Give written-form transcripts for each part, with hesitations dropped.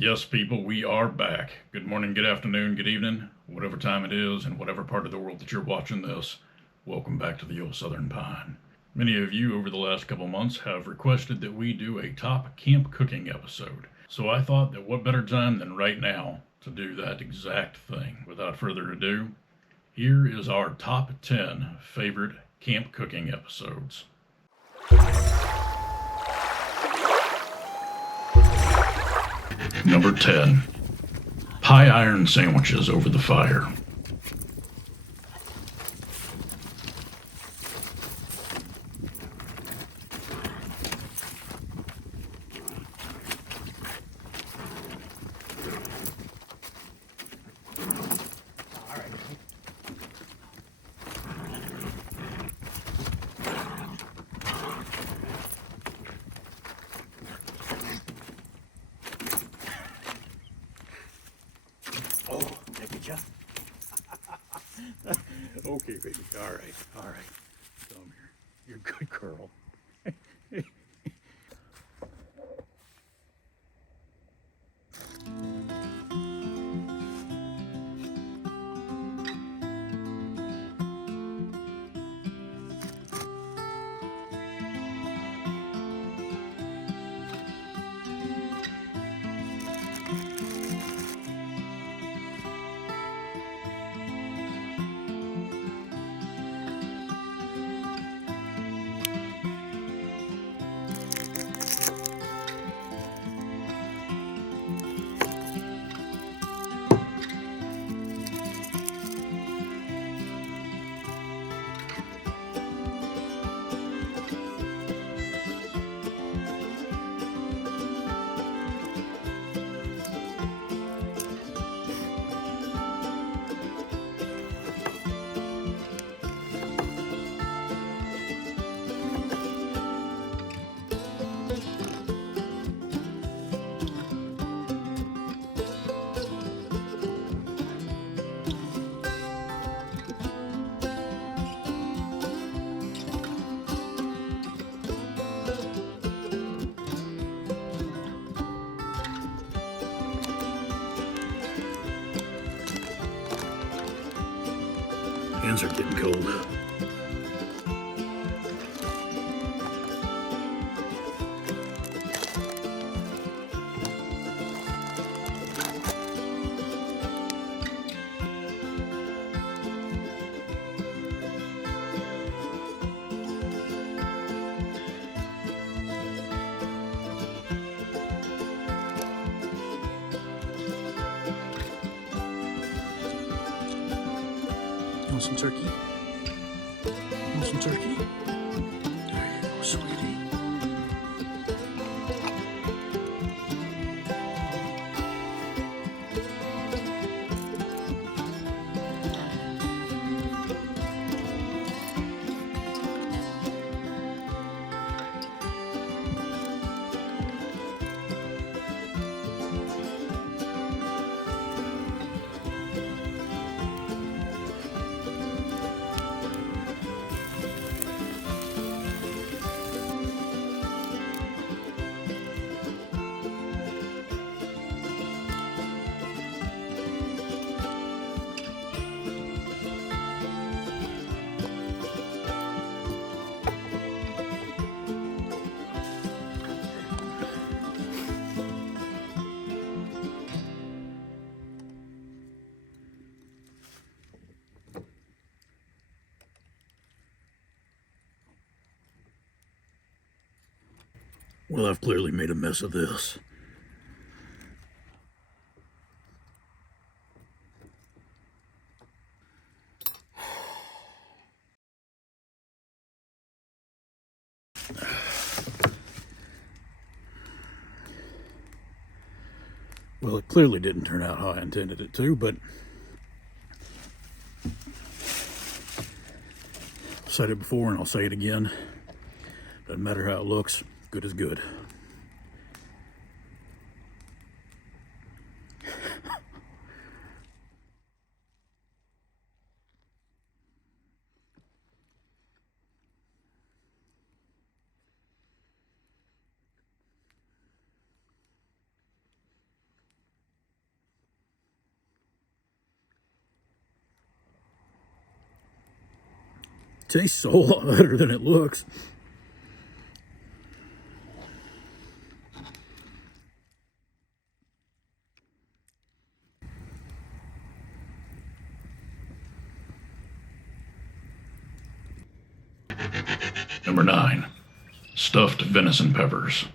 Yes, people, we are back. Good morning, good afternoon, good evening, whatever time it is, and whatever part of the world that you're watching this. Welcome back to the Old Southern Pine. Many of you over the last couple months have requested that we do a top camp cooking episode. So I thought that what better time than right now to do that exact thing. Without further ado, here is our top 10 favorite camp cooking episodes. Number 10. Pie iron sandwiches over the fire. Okay, baby. All right. Come here. You're a good girl. Hands are getting cold. You want some turkey? You want some turkey? There you go, sweetie. Well, I've clearly made a mess of this. Well, it clearly didn't turn out how I intended it to, but I've said it before and I'll say it again. Doesn't matter how it looks, good is good. Tastes a whole lot better than it looks. Number 9. Stuffed venison peppers.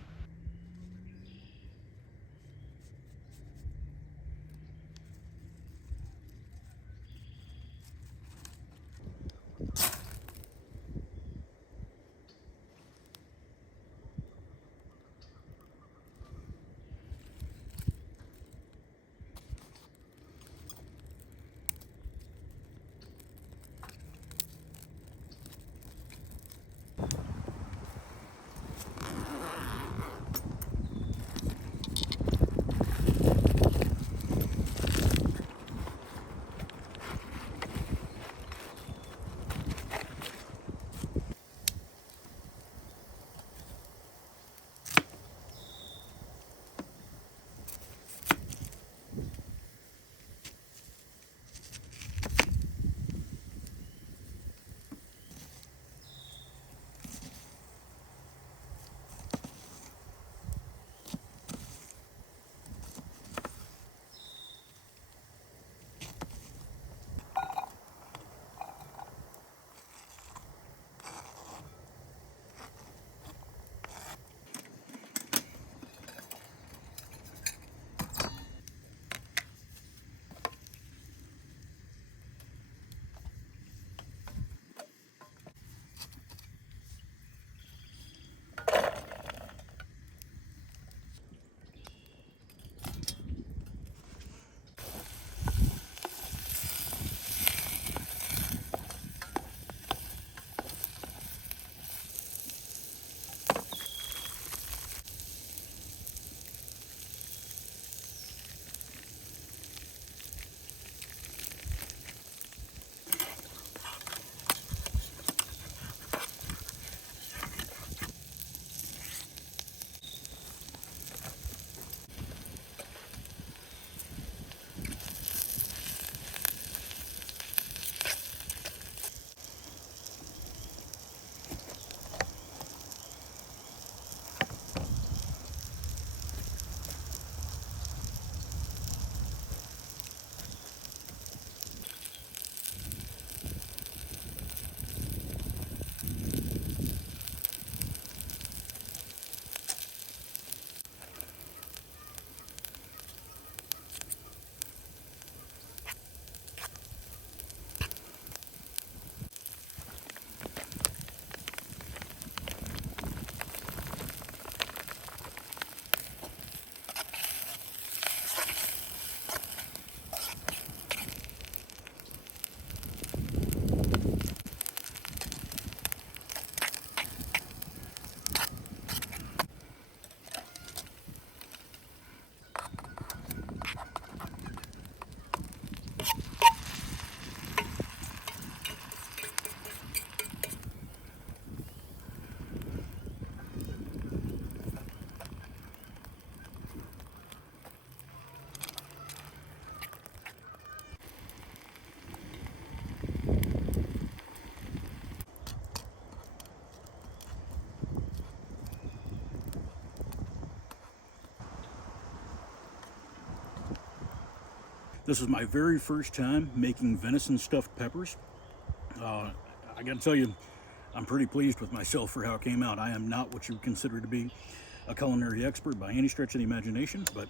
This is my very first time making venison stuffed peppers. I gotta tell you, I'm pretty pleased with myself for how it came out. I am not what you would consider to be a culinary expert by any stretch of the imagination, but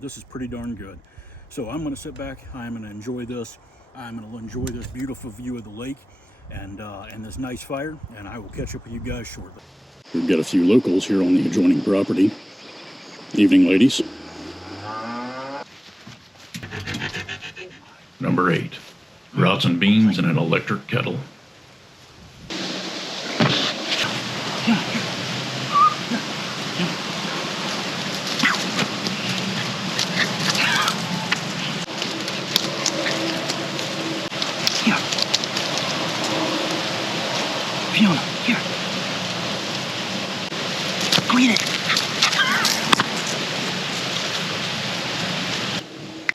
this is pretty darn good. So I'm gonna sit back, I'm gonna enjoy this. I'm gonna enjoy this beautiful view of the lake and this nice fire, and I will catch up with you guys shortly. We've got a few locals here on the adjoining property. Evening, ladies. Number 8. Brats and Beans in an electric kettle. Fiona, here. Clean it.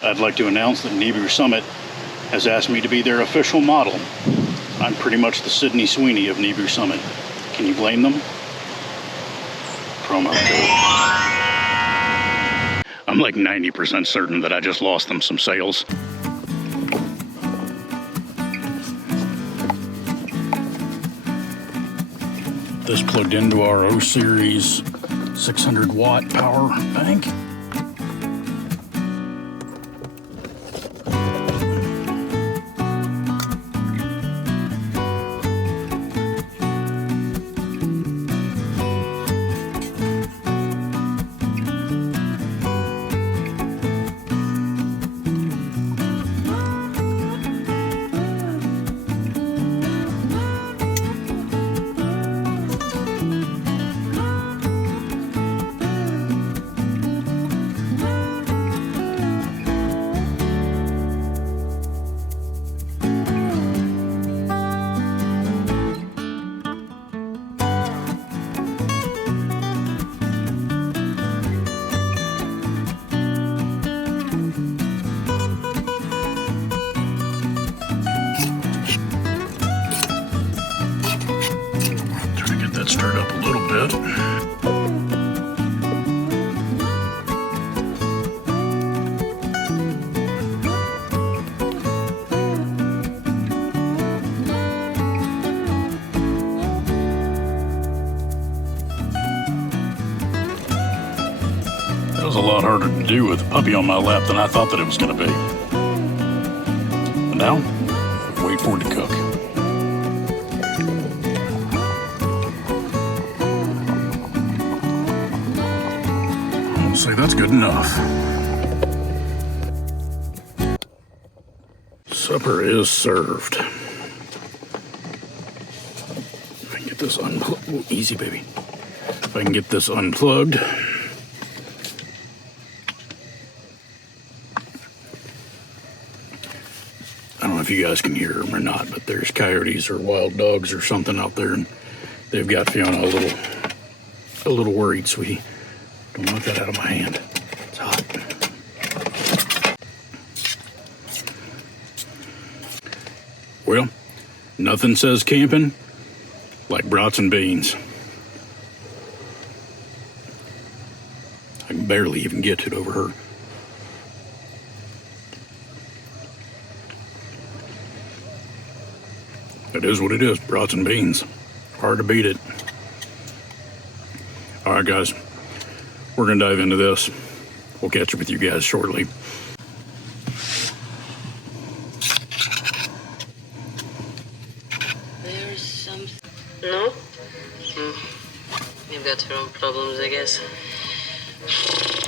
I'd like to announce that Niebuhr Summit has asked me to be their official model. I'm pretty much the Sydney Sweeney of Nebu Summit. Can you blame them? Promo code. I'm like 90% certain that I just lost them some sales. This plugged into our O series 600 watt power bank. Stirred up a little bit. That was a lot harder to do with a puppy on my lap than I thought that it was going to be. But now, wait for it to cook. Say that's good enough. Supper is served. If I can get this unplugged. Ooh, easy, baby. If I can get this unplugged. I don't know if you guys can hear them or not, but there's coyotes or wild dogs or something out there, and they've got Fiona a little worried, sweetie. Don't knock that out of my hand. It's hot. Well, nothing says camping like Brats and Beans. I can barely even get to it over her. It is what it is, Brats and Beans. Hard to beat it. All right, guys. We're going to dive into this. We'll catch up with you guys shortly. There's some... No? You've got your own problems, I guess.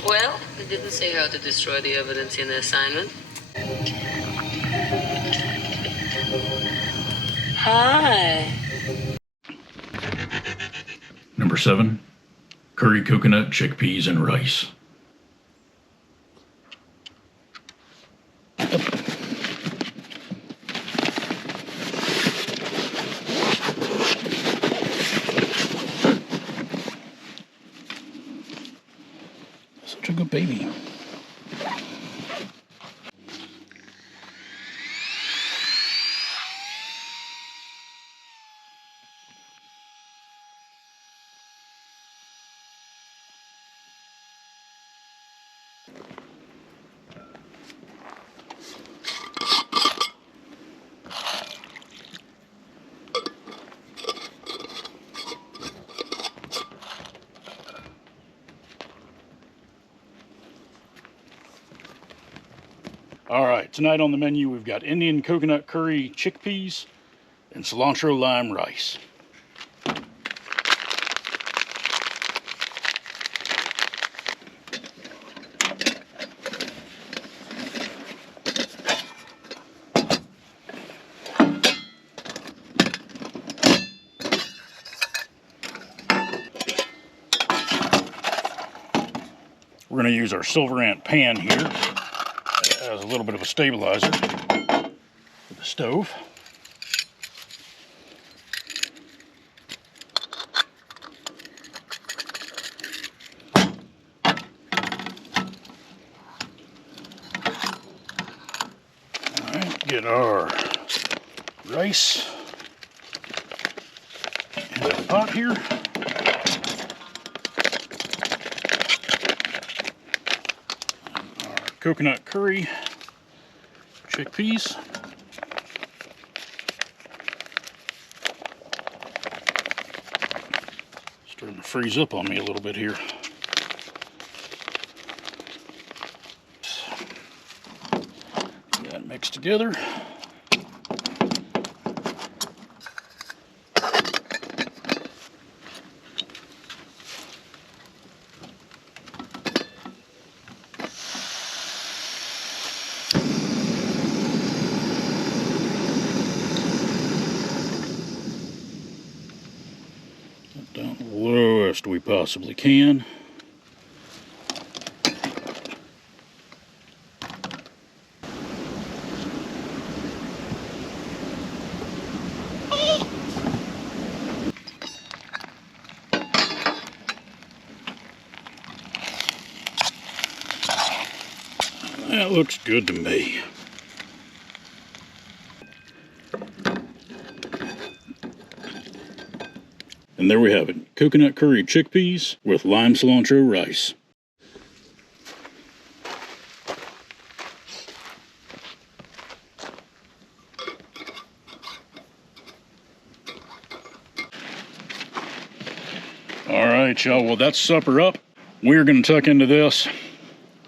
Well, they didn't say how to destroy the evidence in the assignment. Hi. Number 7. Curry coconut, chickpeas, and rice. Such a good baby. All right, tonight on the menu we've got Indian coconut curry chickpeas and cilantro lime rice. We're going to use our Silver Ant pan here. It has a little bit of a stabilizer for the stove. All right, get our rice pot here. Our coconut curry chickpeas. Starting to freeze up on me a little bit here. Get that mixed together. Down the lowest we possibly can. That looks good to me. And there we have it, coconut curry chickpeas with lime cilantro rice. All right, y'all, well, that's supper up. We're gonna tuck into this.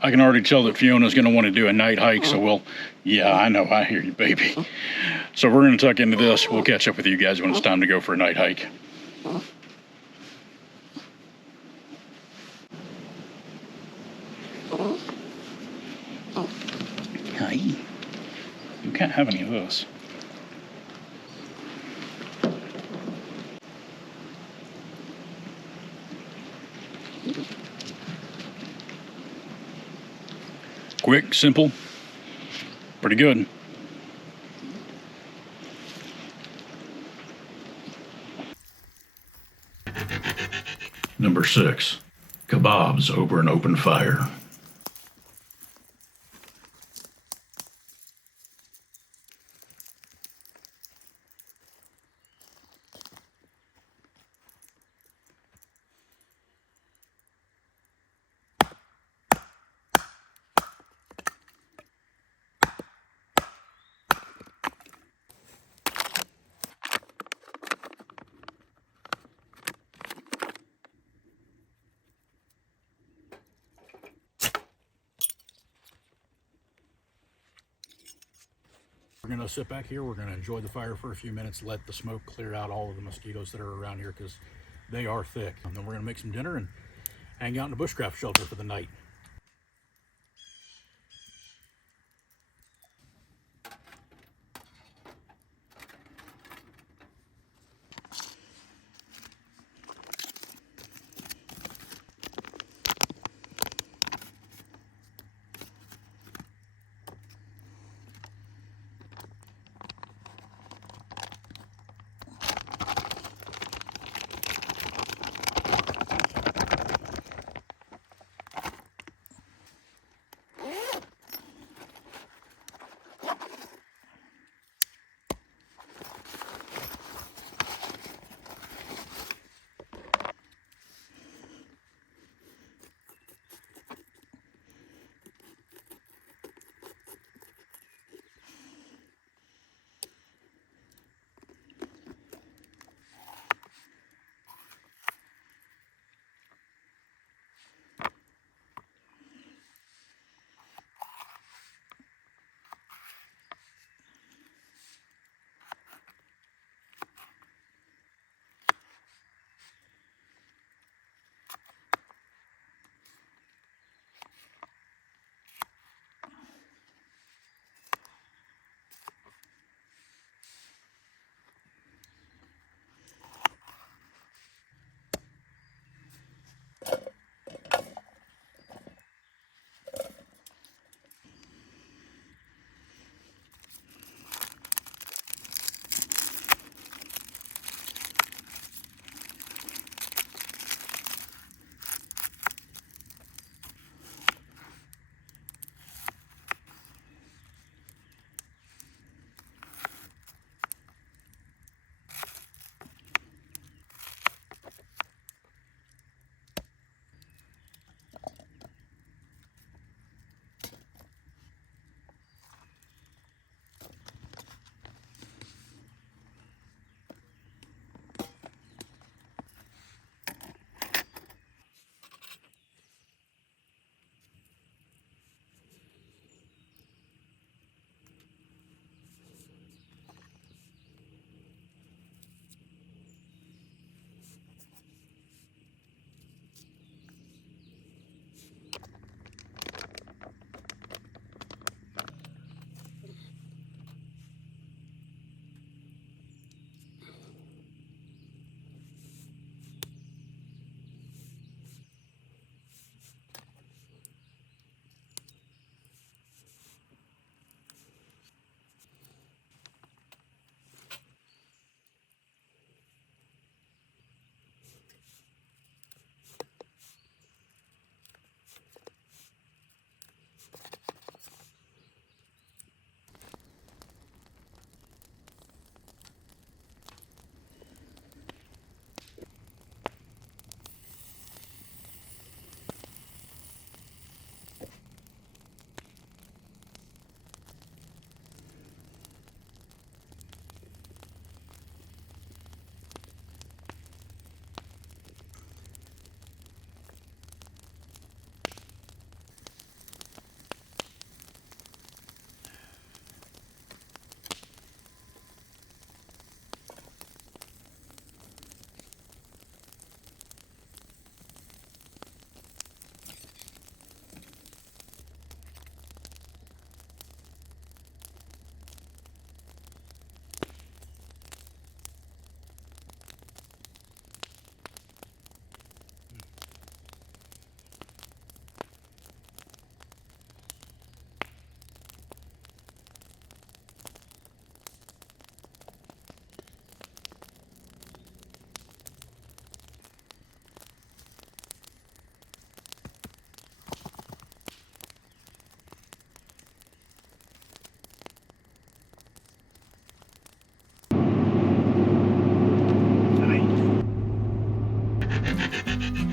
I can already tell that Fiona's gonna want to do a night hike, so yeah, I know, I hear you, baby. So we're gonna tuck into this. We'll catch up with you guys when it's time to go for a night hike. Hi. You can't have any of this. Quick, simple, pretty good. Number 6, Kabobs over an open fire. We're gonna sit back here, we're gonna enjoy the fire for a few minutes, let the smoke clear out all of the mosquitoes that are around here because they are thick. And then we're gonna make some dinner and hang out in the bushcraft shelter for the night.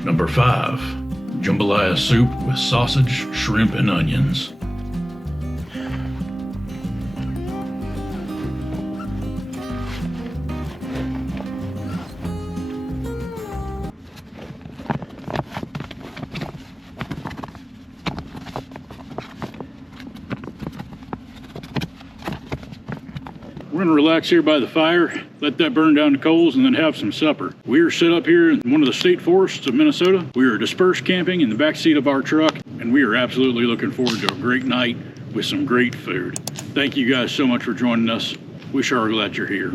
Number 5, jambalaya soup with sausage, shrimp, and onions. We're gonna relax here by the fire, let that burn down the coals, and then have some supper. We are set up here in one of the state forests of Minnesota. We are dispersed camping in the back seat of our truck, and we are absolutely looking forward to a great night with some great food. Thank you guys so much for joining us. We sure are glad you're here.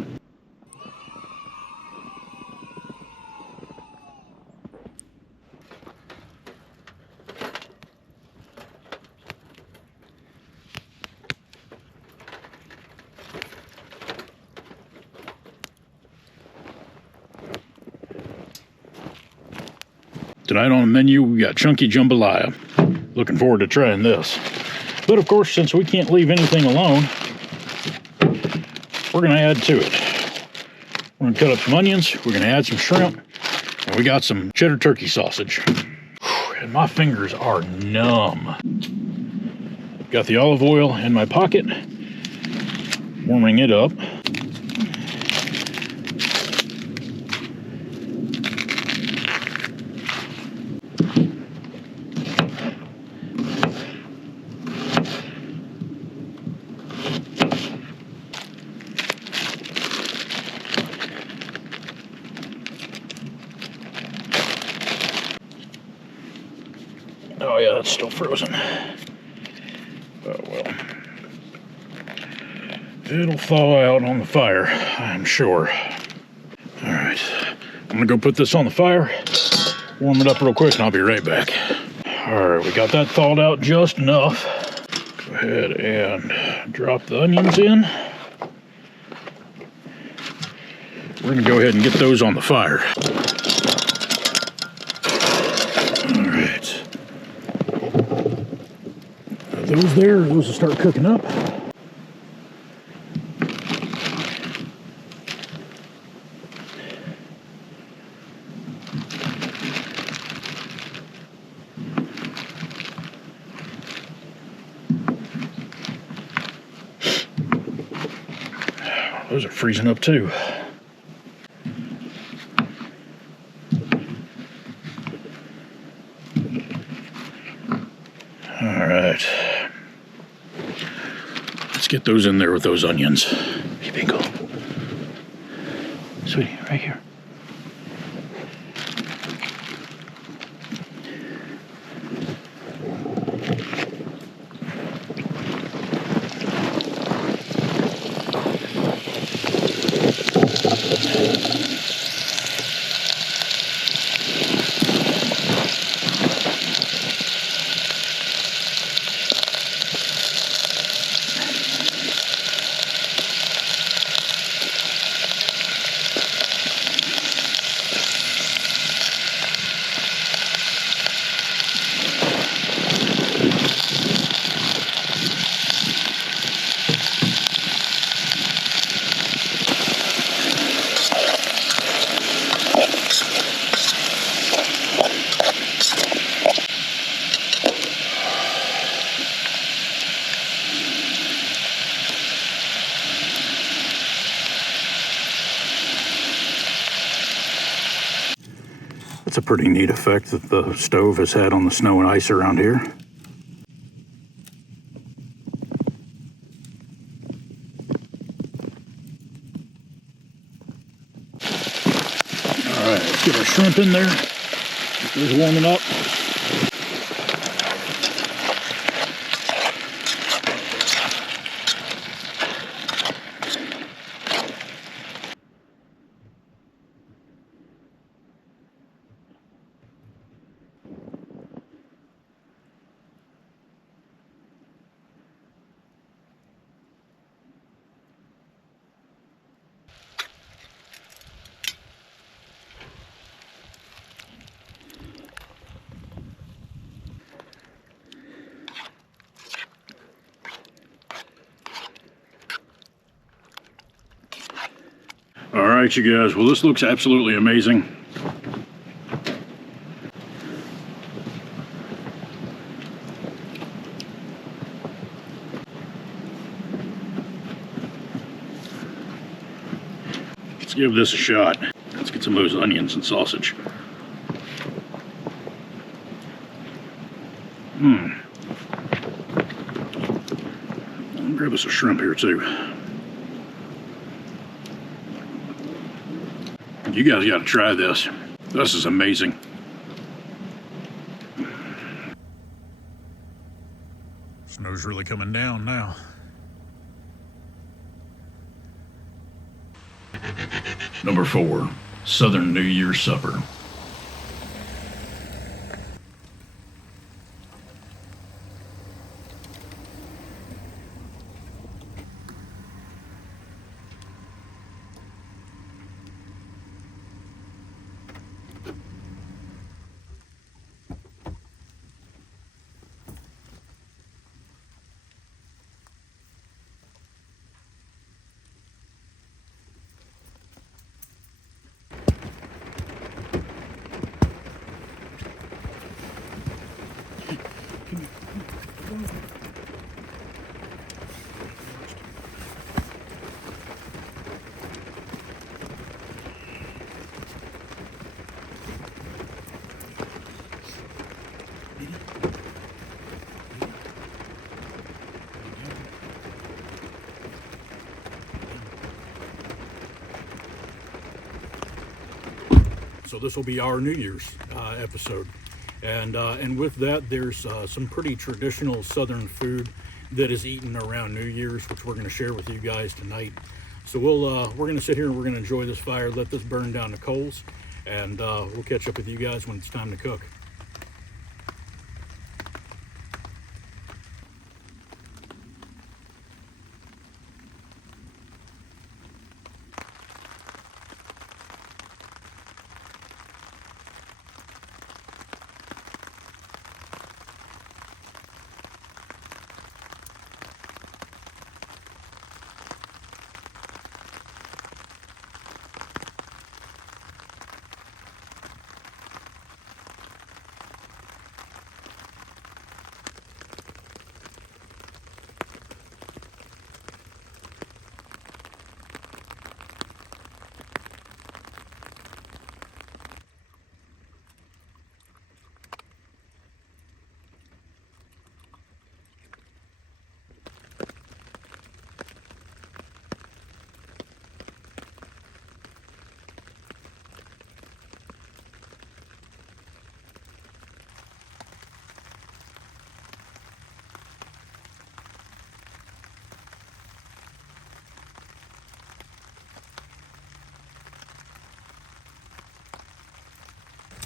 Tonight on the menu, we got chunky jambalaya. Looking forward to trying this. But of course, since we can't leave anything alone, we're gonna add to it. We're gonna cut up some onions, we're gonna add some shrimp, and we got some cheddar turkey sausage. And my fingers are numb. Got the olive oil in my pocket, warming it up. Oh yeah, that's still frozen. Oh well. It'll thaw out on the fire, I'm sure. Alright, I'm gonna go put this on the fire, warm it up real quick, and I'll be right back. Alright, we got that thawed out just enough. Go ahead and drop the onions in. We're gonna go ahead and get those on the fire. Those will start cooking up. Those are freezing up too. All right. Let's get those in there with those onions. Hey, Bingo. Sweetie, right here. That's a pretty neat effect that the stove has had on the snow and ice around here. All right, let's get our shrimp in there. Get those warming up. All right, you guys. Well, this looks absolutely amazing. Let's give this a shot. Let's get some of those onions and sausage. I'll grab us a shrimp here too. You guys got to try this. This is amazing. Snow's really coming down now. Number 4, Southern New Year's Supper. So this will be our New Year's episode, and with that, there's some pretty traditional Southern food that is eaten around New Year's, which we're going to share with you guys tonight. So we're going to sit here and we're going to enjoy this fire, let this burn down the coals, and we'll catch up with you guys when it's time to cook.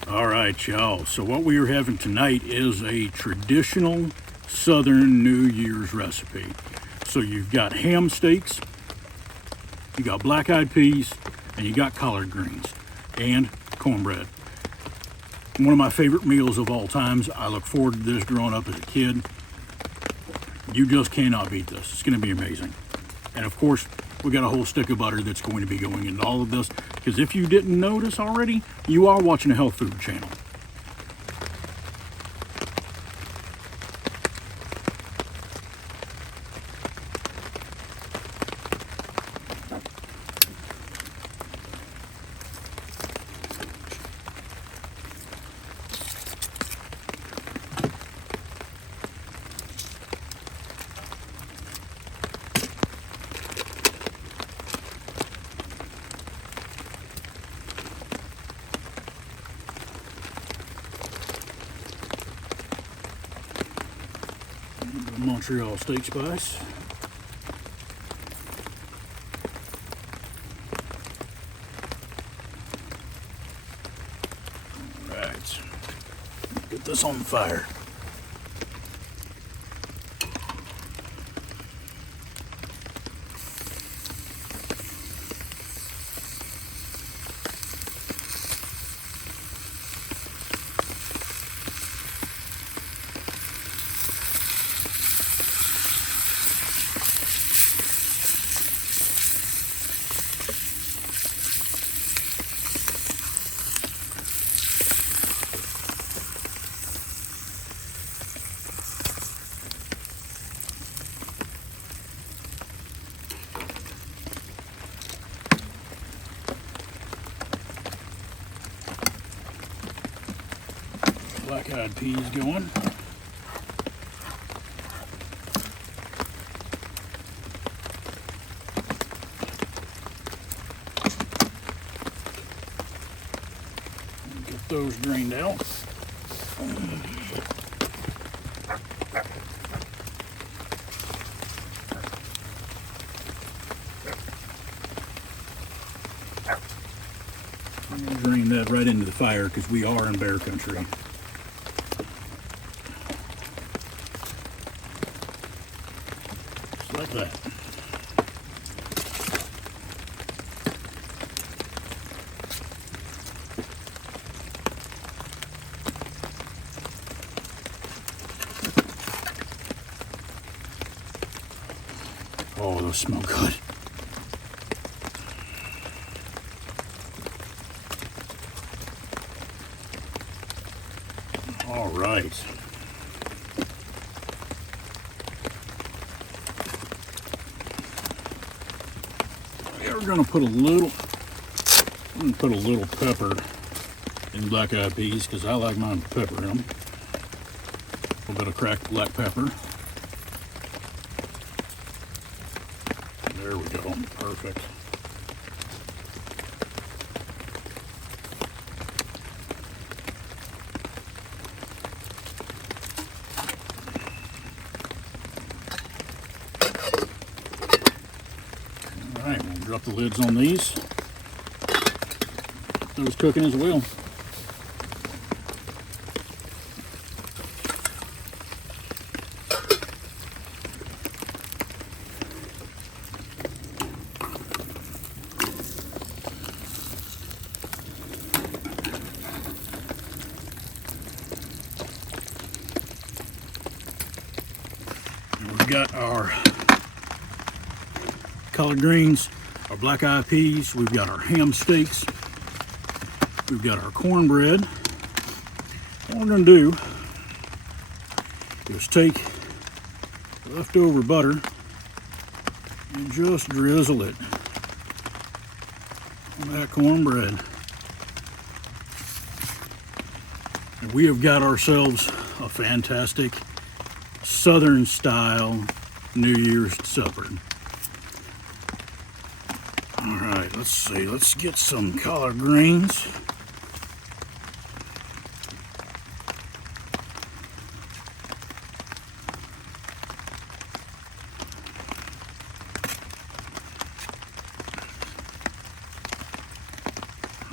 All right, y'all. So what we are having tonight is a traditional Southern New Year's recipe. So you've got ham steaks, you got black-eyed peas, and you got collard greens, and cornbread. One of my favorite meals of all times. I look forward to this growing up as a kid. You just cannot beat this. It's going to be amazing. And of course, we got a whole stick of butter that's going to be going into all of this, because if you didn't notice already, you are watching a health food channel. Montreal steak spice. All right, get this on the fire. black-eyed peas going. Get those drained out. Drain that right into the fire because we are in bear country. Just like that. Oh, those smell good. All right. We're gonna put a little pepper in black-eyed peas because I like mine to pepper them. A little bit of cracked black pepper. There we go. Perfect. Alright, we'll drop the lids on these. Get those cooking as well. We've got our collard greens, our black-eyed peas, we've got our ham steaks, we've got our cornbread. What we're going to do is take leftover butter and just drizzle it on that cornbread. And we have got ourselves a fantastic Southern style New Year's supper. All right, let's see. Let's get some collard greens.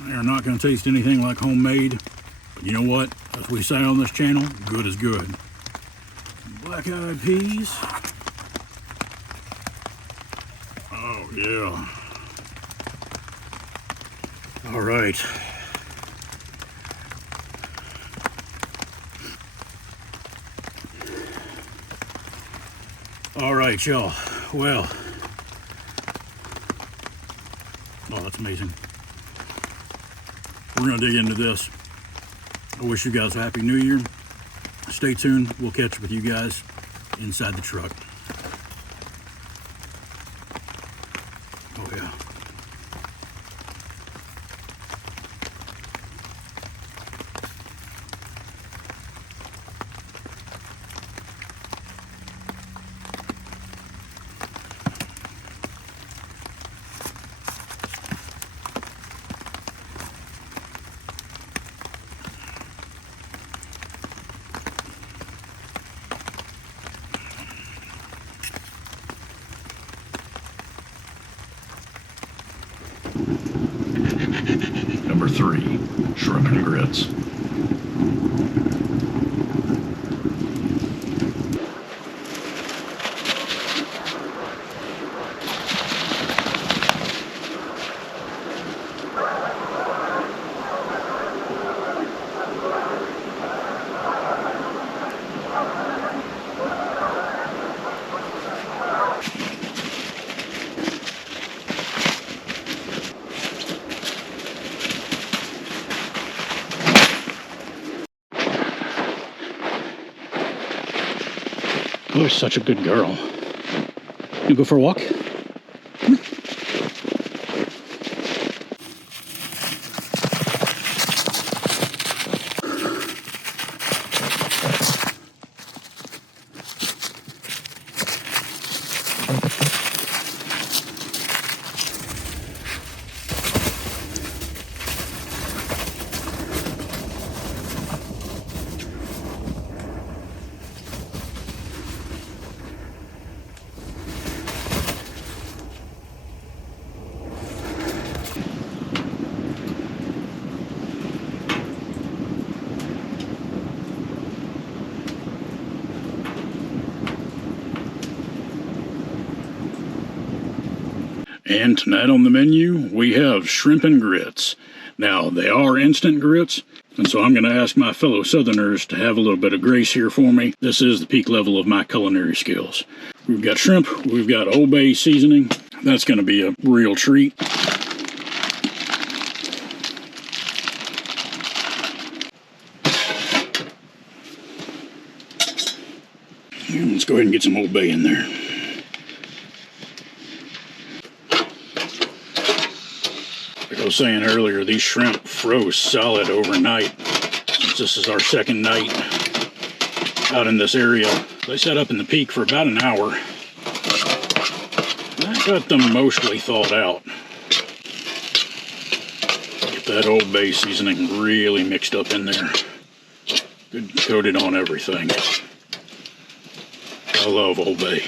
They are not going to taste anything like homemade, but you know what? As we say on this channel, good is good. Black-eyed peas. Oh yeah. All right. All right, y'all. Well, oh, that's amazing. We're gonna dig into this. I wish you guys a happy New Year. Stay tuned. We'll catch up with you guys inside the truck. Oh yeah. Number 3, shrimp and grits. You're such a good girl. You go for a walk? Come here. And tonight on the menu, we have shrimp and grits. Now, they are instant grits, and so I'm going to ask my fellow Southerners to have a little bit of grace here for me. This is the peak level of my culinary skills. We've got shrimp, we've got Old Bay seasoning. That's going to be a real treat. And let's go ahead and get some Old Bay in there. Like I was saying earlier, these shrimp froze solid overnight. Since this is our second night out in this area, they sat up in the peak for about an hour. That got them mostly thawed out. Get that Old Bay seasoning really mixed up in there. Good coated on everything. I love Old Bay.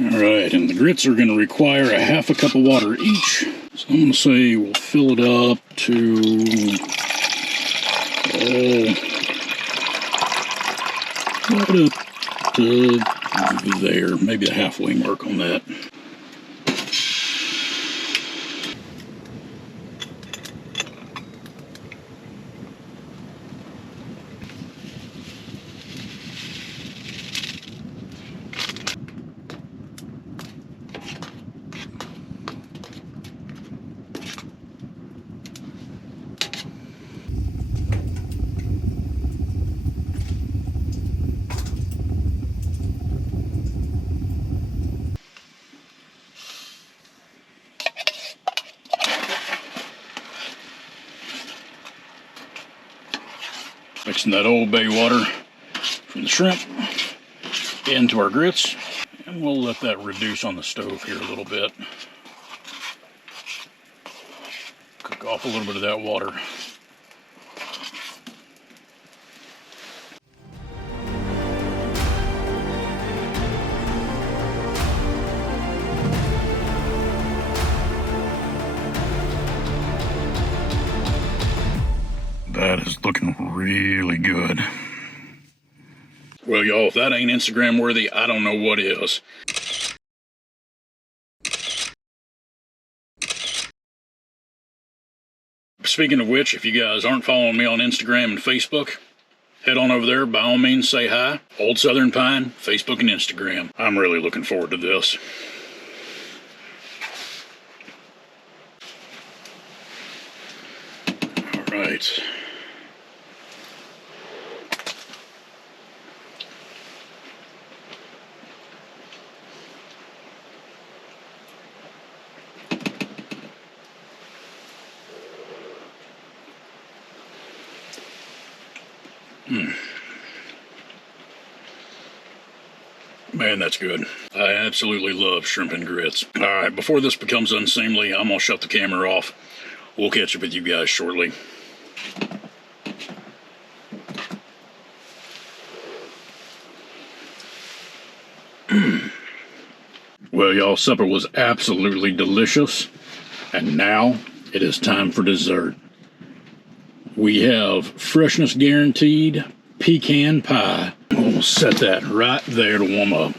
Alright, and the grits are going to require a half a cup of water each. So I'm going to say we'll fill it up to right up to there, maybe a halfway mark on that. Mixing that Old Bay water from the shrimp into our grits, and we'll let that reduce on the stove here a little bit. Cook off a little bit of that water. That is looking really good. Well, y'all, if that ain't Instagram worthy, I don't know what is. Speaking of which, if you guys aren't following me on Instagram and Facebook, head on over there. By all means, say hi. Old Southern Pine, Facebook and Instagram. I'm really looking forward to this. All right. Man, that's good. I absolutely love shrimp and grits. Alright, before this becomes unseemly, I'm going to shut the camera off. We'll catch up with you guys shortly. Well, y'all, supper was absolutely delicious. And now it is time for dessert. We have freshness guaranteed pecan pie. We'll set that right there to warm up.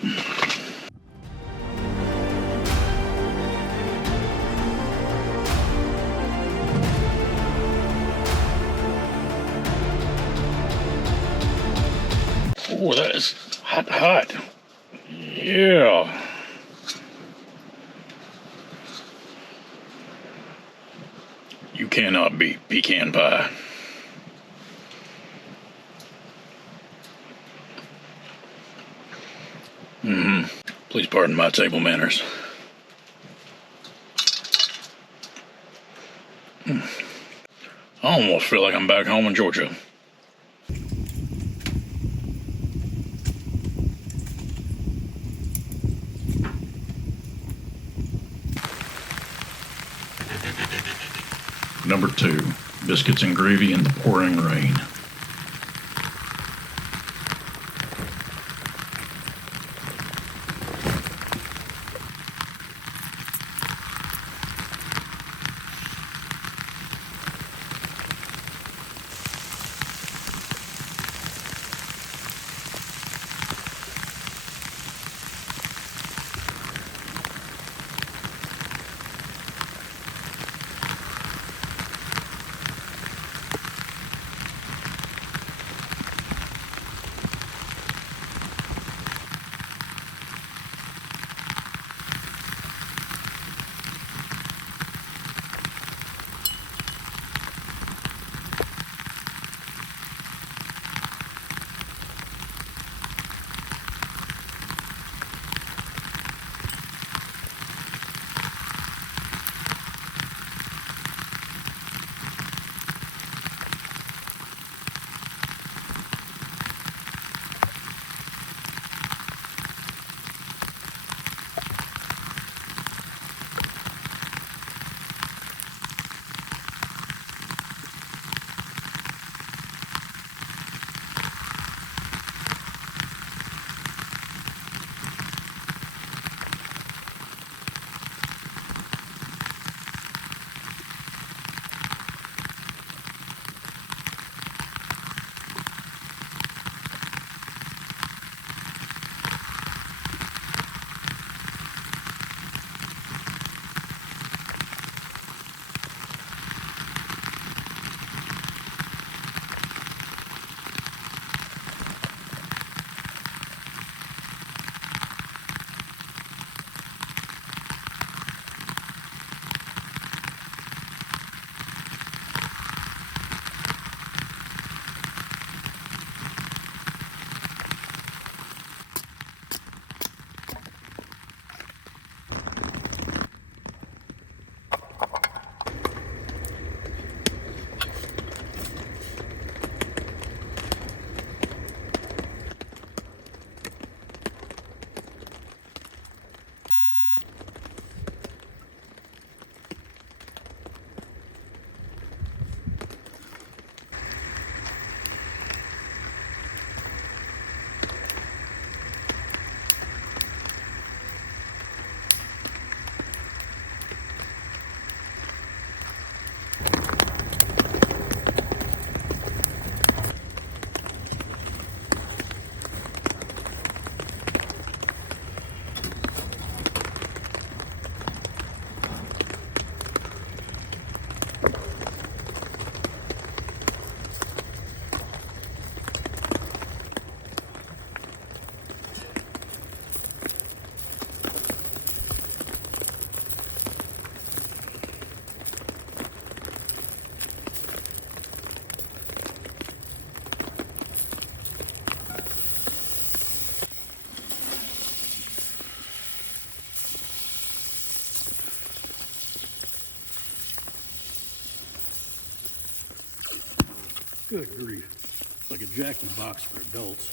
Oh, that is hot, hot. Yeah. You cannot beat pecan pie. Please pardon my table manners. I almost feel like I'm back home in Georgia. Number 2, biscuits and gravy in the pouring rain. Good grief. It's like a Jack in the Box for adults.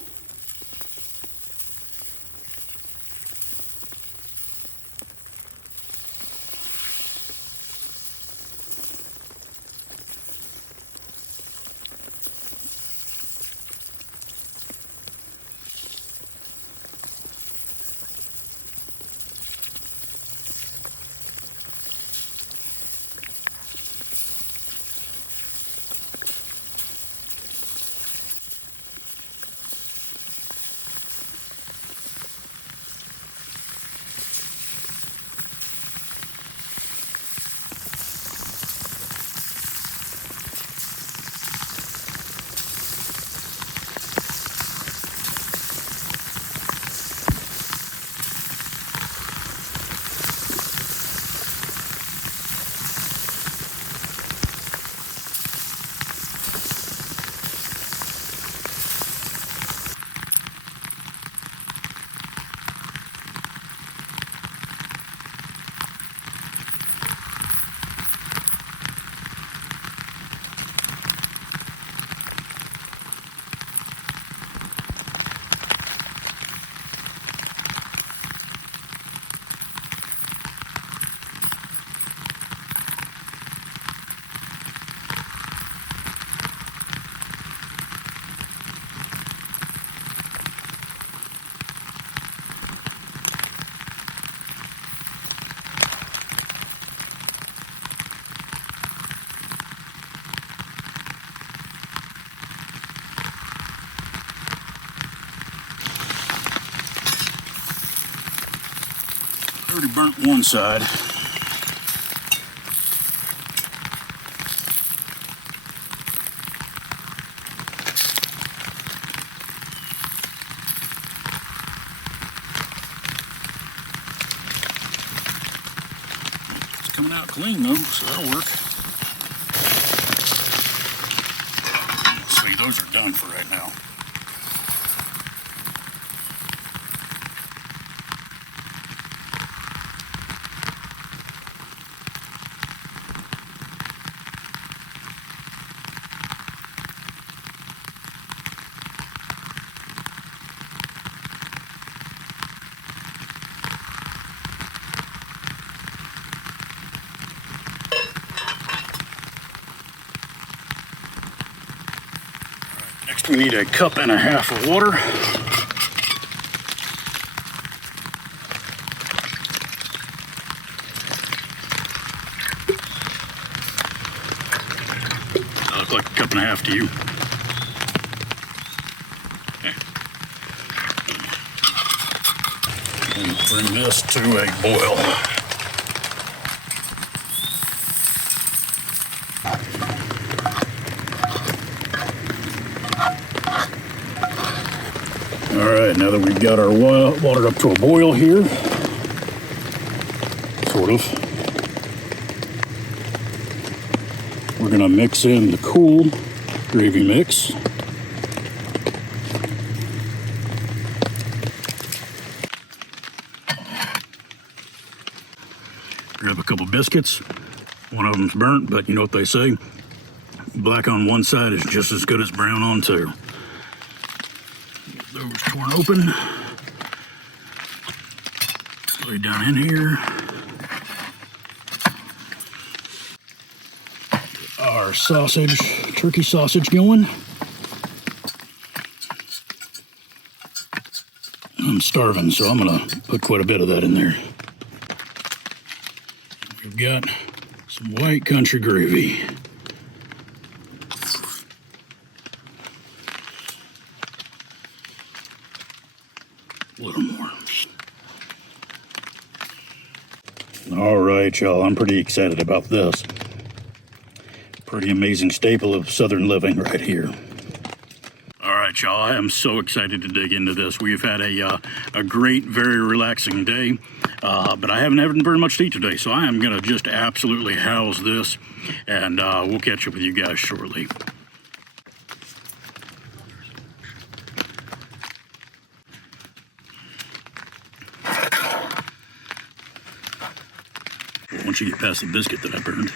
Already burnt one side. It's coming out clean though, so that'll work. See, those are done for right now. Next we need a cup and a half of water. That looks like a cup and a half to you. Okay. And bring this to a boil. Alright, now that we've got our water up to a boil here, sort of, we're going to mix in the cool gravy mix. Grab a couple biscuits. One of them's burnt, but you know what they say, black on one side is just as good as brown on two. Those torn open. Lay down in here. Our sausage, turkey sausage going. I'm starving, so I'm gonna put quite a bit of that in there. We've got some white country gravy. A little more. All right, y'all, I'm pretty excited about this. Pretty amazing staple of Southern living right here. All right, y'all, I am so excited to dig into this. We've had a great, very relaxing day, but I haven't had very much to eat today, so I am gonna just absolutely house this, and we'll catch up with you guys shortly. Once you get past the biscuit that I burned.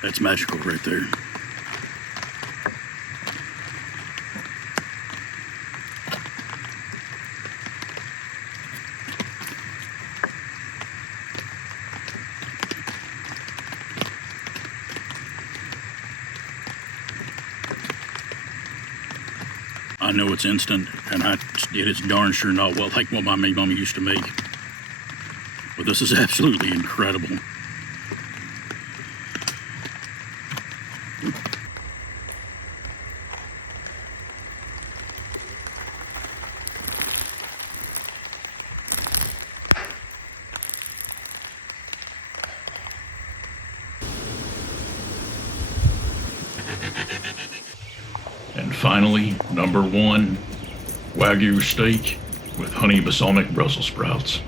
That's magical right there. I know it's instant, and it is darn sure not like what my mama used to make. But this is absolutely incredible. And finally, number one, Wagyu steak with honey balsamic Brussels sprouts.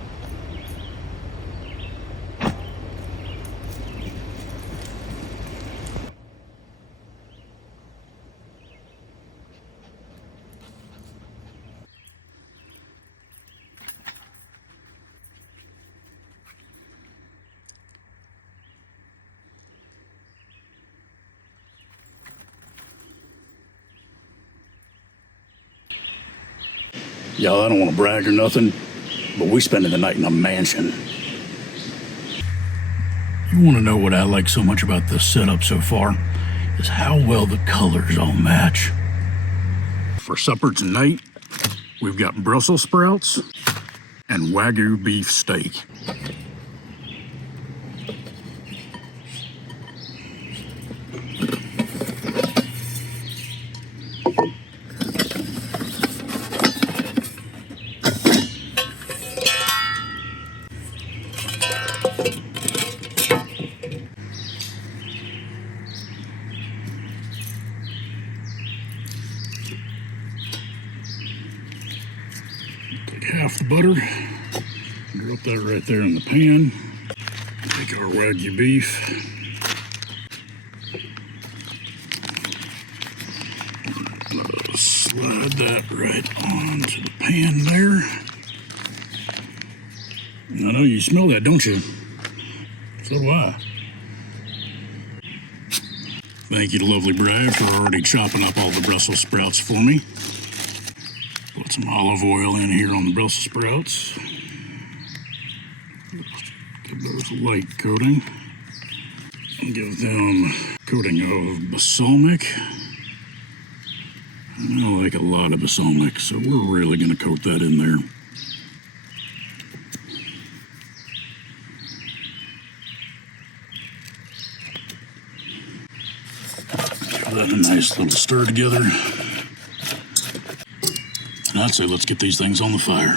Y'all, I don't want to brag or nothing, but we spending the night in a mansion. You want to know what I like so much about this setup so far? Is how well the colors all match. For supper tonight, we've got Brussels sprouts and Wagyu beef steak. Half the butter, drop that right there in the pan. Take our Wagyu beef. Slide that right onto the pan there. I know you smell that, don't you? So do I. Thank you to lovely Brad for already chopping up all the Brussels sprouts for me. Put some olive oil in here on the Brussels sprouts. Give those a light coating. And give them a coating of balsamic. I like a lot of balsamic, so we're really going to coat that in there. Give that a nice little stir together. And I'd say let's get these things on the fire.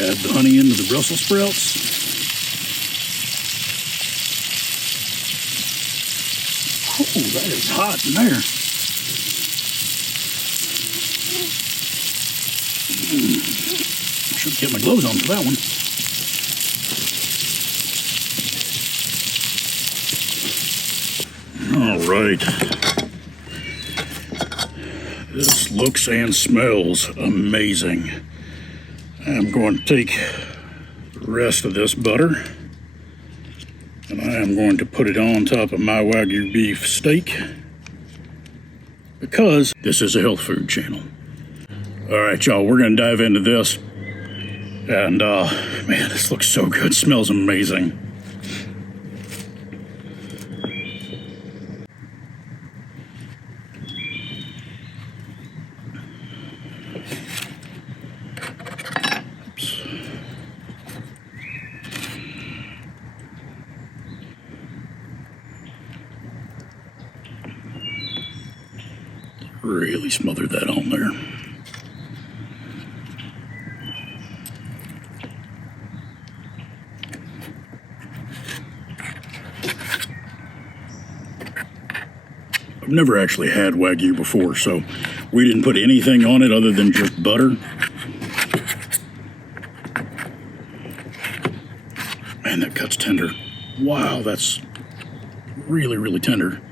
Add the honey into the Brussels sprouts. Oh, that is hot in there. Should get my gloves on for that one. All right. This looks and smells amazing. I'm going to take the rest of this butter and I am going to put it on top of my Wagyu beef steak because this is a health food channel. All right, y'all, we're going to dive into this. And man, this looks so good. Smells amazing. Really smother that on there. I've never actually had Wagyu before, so we didn't put anything on it other than just butter. Man, that cut's tender. Wow, that's really, really tender.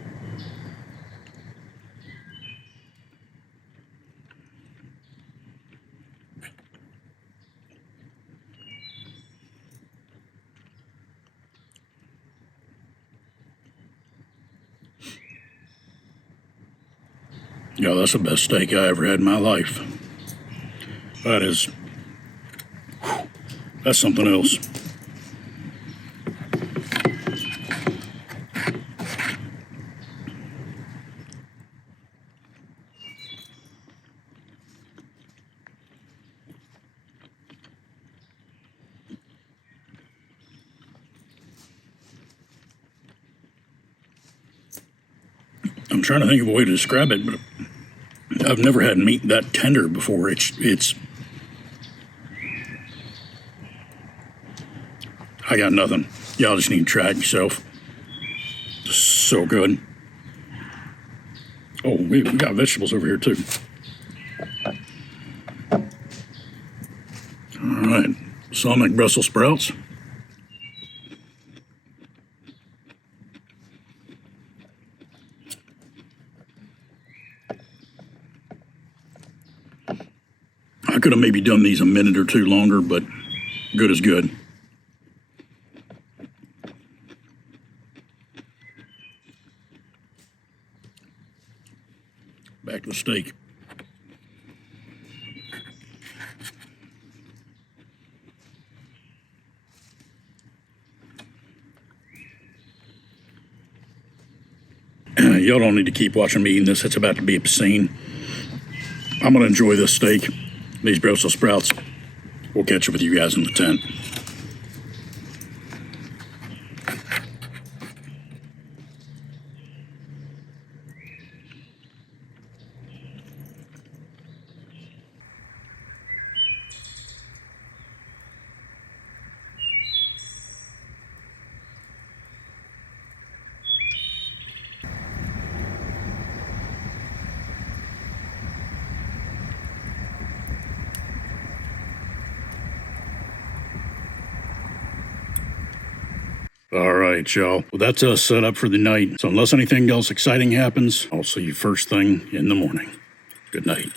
Yeah, that's the best steak I ever had in my life. That's something else. I'm trying to think of a way to describe it, but I've never had meat that tender before. It's I got nothing. Y'all just need to try it yourself. So good. Oh, we got vegetables over here too. All right, balsamic Brussels sprouts. I could have maybe done these a minute or two longer, but good is good. Back to the steak. Y'all don't need to keep watching me eating this. It's about to be obscene. I'm going to enjoy this steak, these Brussels sprouts. We'll catch up with you guys in the tent. All right, y'all. Well, that's us set up for the night. So unless anything else exciting happens, I'll see you first thing in the morning. Good night.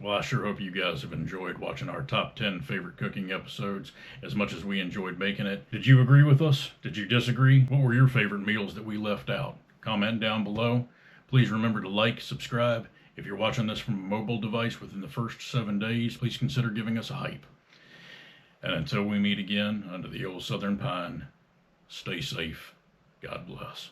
Well, I sure hope you guys have enjoyed watching our top 10 favorite cooking episodes as much as we enjoyed making it. Did you agree with us? Did you disagree? What were your favorite meals that we left out? Comment down below. Please remember to like, subscribe. If you're watching this from a mobile device within the first 7 days, please consider giving us a hype. And until we meet again under the old southern pine, stay safe. God bless.